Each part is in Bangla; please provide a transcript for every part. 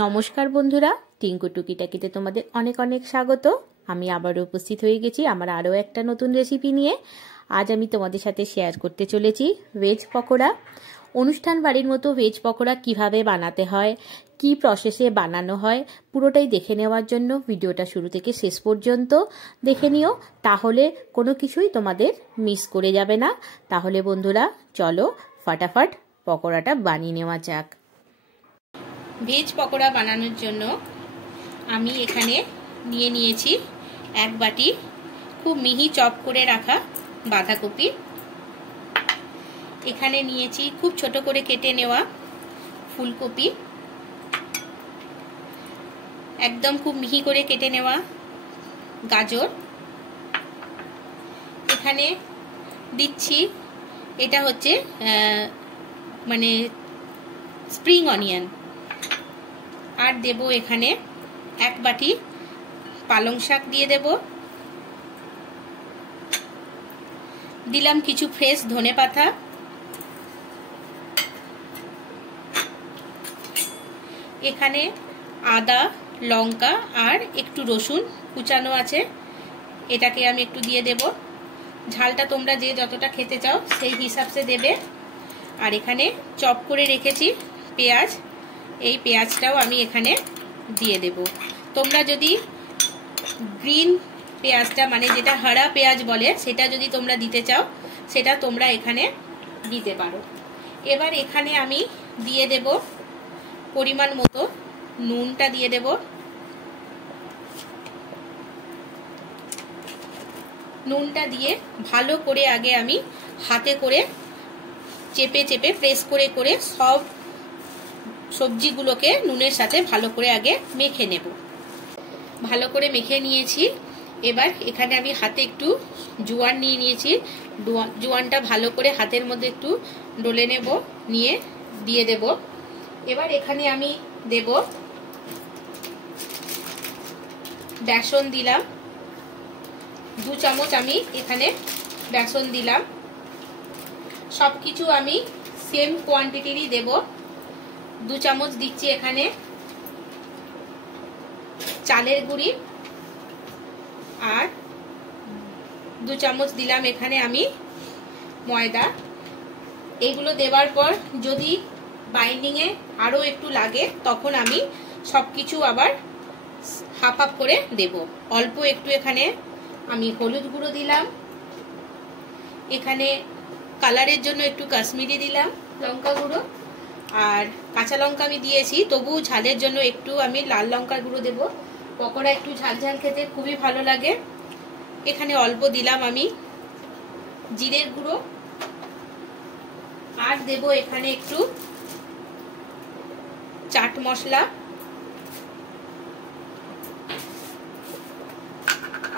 নমস্কার বন্ধুরা, টিঙ্কু টুকিটাকিতে তোমাদের অনেক অনেক স্বাগত। আমি আবারও উপস্থিত হয়ে গেছি আমার আরও একটা নতুন রেসিপি নিয়ে। আজ আমি তোমাদের সাথে শেয়ার করতে চলেছি ভেজ পকোড়া। অনুষ্ঠান বাড়ির মতো ভেজ পকোড়া কিভাবে বানাতে হয়, কি প্রসেসে বানানো হয়, পুরোটাই দেখে নেওয়ার জন্য ভিডিওটা শুরু থেকে শেষ পর্যন্ত দেখে নিও, তাহলে কোনো কিছুই তোমাদের মিস করে যাবে না। তাহলে বন্ধুরা চলো ফটাফট পকোড়াটা বানিয়ে নেওয়া যাক। ভেজ পকোড়া বানানোর জন্য আমি এখানে নিয়ে নিয়েছি এক বাটি খুব মিহি চপ করে রাখা বাঁধাকপি। এখানে নিয়েছি খুব ছোট করে কেটে নেওয়া ফুলকপি, একদম খুব মিহি করে কেটে নেওয়া গাজর। এখানে দিচ্ছি এটা হচ্ছে মানে স্প্রিং অনিয়ন। আর দেব এখানে এক বাটি পালং শাক দিয়ে দেব, দিলাম কিছু ফ্রেশ ধনেপাতা, এখানে আদা লঙ্কা আর একটু রসুন কুচানো আছে, এটাকে আমি একটু দিয়ে দেব। ঝালটা তোমরা যে যতটা খেতে চাও সেই হিসাবে দেবে। আর এখানে চপ করে রেখেছি পেঁয়াজ, এই পেঁয়াজটাও আমি এখানে দিয়ে দেব। তোমরা যদি গ্রিন পেঁয়াজটা মানে যেটা হারা পেঁয়াজ বলে সেটা যদি তোমরা দিতে চাও সেটা তোমরা এখানে দিতে পারো। এবার এখানে আমি দিয়ে দেব পরিমাণ মতো নুনটা দিয়ে দেব। নুনটা দিয়ে ভালো করে আগে আমি হাতে করে চেপে চেপে প্রেস করে করে সব সবজিগুলোকে নুনের সাথে ভালো করে আগে মেখে নেব। ভালো করে মেখে নিয়েছি। এবার এখানে আমি হাতে একটু জোয়ান নিয়ে নিয়েছি, জোয়ানটা ভালো করে হাতের মধ্যে একটু ডলে নেব, নিয়ে দিয়ে দেব। এবার এখানে আমি দেব বেসন, দিলাম 2 চামচ আমি এখানে বেসন দিলাম। সবকিছু আমি সেম কোয়ান্টিটিরই দেব। 2 চামচ দিচ্ছি এখানে চালের গুঁড়ি, আর 2 চামচ দিলাম এখানে আমি ময়দা। এইগুলো দেওয়ার পর যদি বাইন্ডিং এ আরো একটু লাগে তখন আমি সবকিছু আবার হাফ হাফ করে দেব। অল্প একটু এখানে আমি হলুদ গুঁড়ো দিলাম, এখানে কালারের জন্য একটু কাশ্মীরি দিলাম লঙ্কা গুঁড়ো, আর কাঁচা লঙ্কা আমি দিয়েছি, তবু ঝালের জন্য একটু আমি লাল লঙ্কার গুঁড়ো দেব। পকোড়া একটু ঝাল ঝাল খেতে খুবই ভালো লাগে। এখানে অল্প দিলাম আমি জিরের গুঁড়ো, আর দেব এখানে একটু চাট মশলা,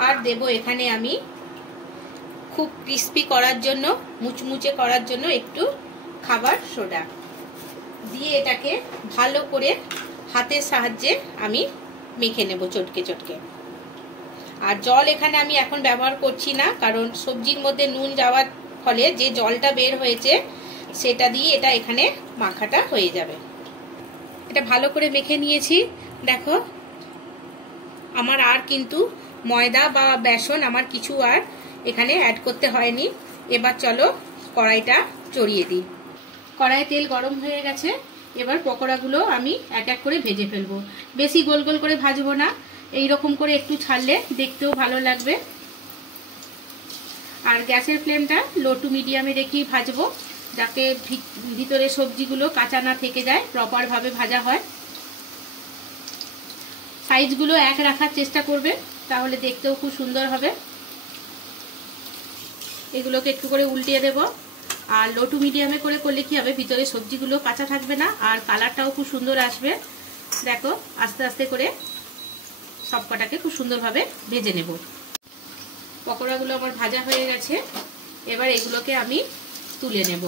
আর দেব এখানে আমি খুব ক্রিস্পি করার জন্য মুচমুচে করার জন্য একটু খাবার সোডা দিয়ে এটাকে ভালো করে হাতের সাহায্যে আমি মেখে নেব চটকে চটকে। আর জল এখানে আমি এখন ব্যবহার করছি না, কারণ সবজির মধ্যে নুন যাওয়ার ফলে যে জলটা বের হয়েছে সেটা দিয়ে এটা এখানে মাখাটা হয়ে যাবে। এটা ভালো করে মেখে নিয়েছি। দেখো আমার আর কিন্তু ময়দা বা বেসন আমার কিছু আর এখানে অ্যাড করতে হয়নি। এবার চলো কড়াইটা চড়িয়ে দিই। কড়াইয়ে তেল গরম হয়ে গেছে, এবার পকোড়াগুলো আমি এক এক করে ভেজে ফেলবো। বেশি গোল গোল করে ভাজবো না, এইরকম করে একটু ছাড়লে দেখতেও ভালো লাগবে। আর গ্যাসের ফ্লেমটা লো টু মিডিয়ামে রেখেই ভাজবো, যাতে ভিতরে সবজিগুলো কাঁচা না থেকে যায়, প্রপার ভাবে ভাজা হয়। সাইজগুলো এক রাখার চেষ্টা করবে, তাহলে দেখতেও খুব সুন্দর হবে। এগুলোকে একটু করে উল্টিয়ে দেব। আর লো টু মিডিয়ামে করে করলে কি হবে, ভিতরে সবজিগুলো কাঁচা থাকবে না আর কালারটাও খুব সুন্দর আসবে। দেখো আস্তে আস্তে করে সব কটাকে খুব সুন্দরভাবে ভেজে নেব। পকোড়াগুলো আমার ভাজা হয়ে গেছে, এবার এগুলোকে আমি তুলে নেব।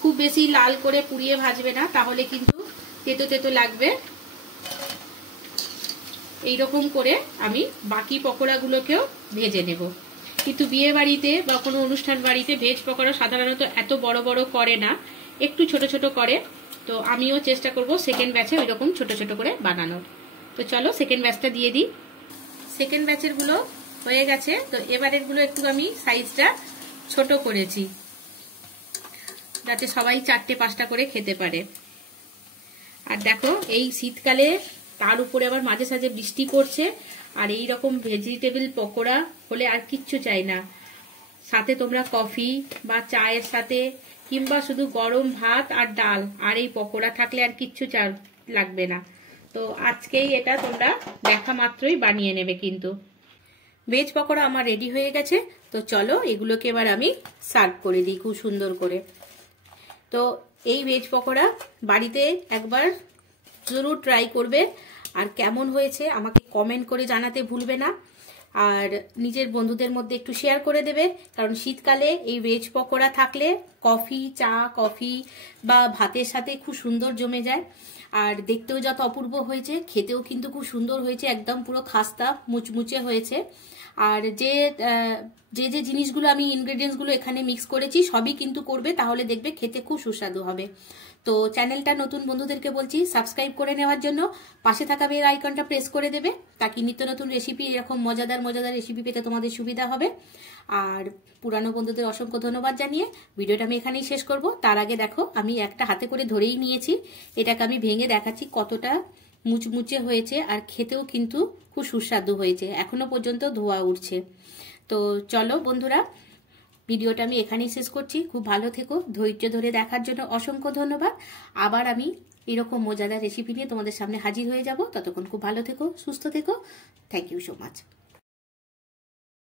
খুব বেশি লাল করে পুড়িয়ে ভাজবে না, তাহলে কিন্তু তেতো তেতো লাগবে। এইরকম করে আমি বাকি পকোড়াগুলোকেও ভেজে নেব। কিন্তু বিয়ে বাড়িতে বা কোনো অনুষ্ঠান বাড়িতে ভেজ পকোড়া সাধারণত এত বড় বড় করে না, একটু ছোট ছোট করে। তো আমিও চেষ্টা করব সেকেন্ড ব্যাচে ওই রকম ছোট ছোট করে বানানোর। তো চলো সেকেন্ড ব্যাচটা দিয়ে দিই। সেকেন্ড ব্যাচের গুলো হয়ে গেছে। তো এবারের গুলো একটু আমি সাইজটা ছোট করেছি যাতে সবাই 4-5টা করে খেতে পারে। আর দেখো এই শীতকালে তার উপরে আবার মাঝে সাঝে বৃষ্টি করছে, আর এই রকম ভেজিটেবল পকোড়া হলে আর কিচ্ছু চাই না। সাথে তোমরা কফি বা চায়ের সাথে কিংবা শুধু গরম ভাত আর ডাল আর এই পকোড়া থাকলে আর কিচ্ছু লাগবে না। তো আজকেই এটা তোমরা দেখা মাত্রই বানিয়ে নেবে কিন্তু। ভেজ পকোড়া আমার রেডি হয়ে গেছে। তো চলো এগুলোকে এবার আমি সার্ভ করে দিই খুব সুন্দর করে। তো এই ভেজ পকোড়া বাড়িতে একবার জরুর ট্রাই করবে, আর কেমন হয়েছে আমাকে কমেন্ট করে জানাতে ভুলবে না। আর নিজের বন্ধুদের মধ্যে একটু শেয়ার করে দেবে, কারণ শীতকালে এই ভেজ পকোড়া থাকলে কফি বা ভাতের সাথে খুব সুন্দর জমে যায়। আর দেখতেও যত অপূর্ব হয়েছে, খেতেও কিন্তু খুব সুন্দর হয়েছে, একদম পুরো খাস্তা মুচমুচে হয়েছে। আর যে যে জিনিসগুলো আমি ইনগ্রেডিয়েন্টসগুলো এখানে মিক্স করেছি সবই কিন্তু করবে, তাহলে দেখবে খেতে খুব সুস্বাদু হবে। তো চ্যানেলটা নতুন বন্ধুদেরকে বলছি সাবস্ক্রাইব করে নেওয়ার জন্য, পাশে থাকা বেল আইকনটা প্রেস করে দেবে, তাকে নিত্য নতুন রেসিপি এরকম মজাদার রেসিপি পেতে তোমাদের সুবিধা হবে। আর পুরানো বন্ধুদের অসংখ্য ধন্যবাদ জানিয়ে ভিডিওটা আমি এখানেই শেষ করব। তার আগে দেখো আমি একটা হাতে করে ধরেই নিয়েছি, এটাকে আমি ভেঙে দেখাচ্ছি কতটা মুচমুচে হয়েছে, আর খেতেও কিন্তু খুব সুস্বাদু হয়েছে, এখনো পর্যন্ত ধোয়া উঠছে। তো চলো বন্ধুরা, ভিডিওটা আমি এখানেই শেষ করছি। খুব ভালো থেকো, ধৈর্য ধরে দেখার জন্য অসংখ্য ধন্যবাদ। আবার আমি এরকম মজাদার রেসিপি নিয়ে তোমাদের সামনে হাজির হয়ে যাব। ততক্ষণ খুব ভালো থেকো, সুস্থ থেকো। Thank you so much.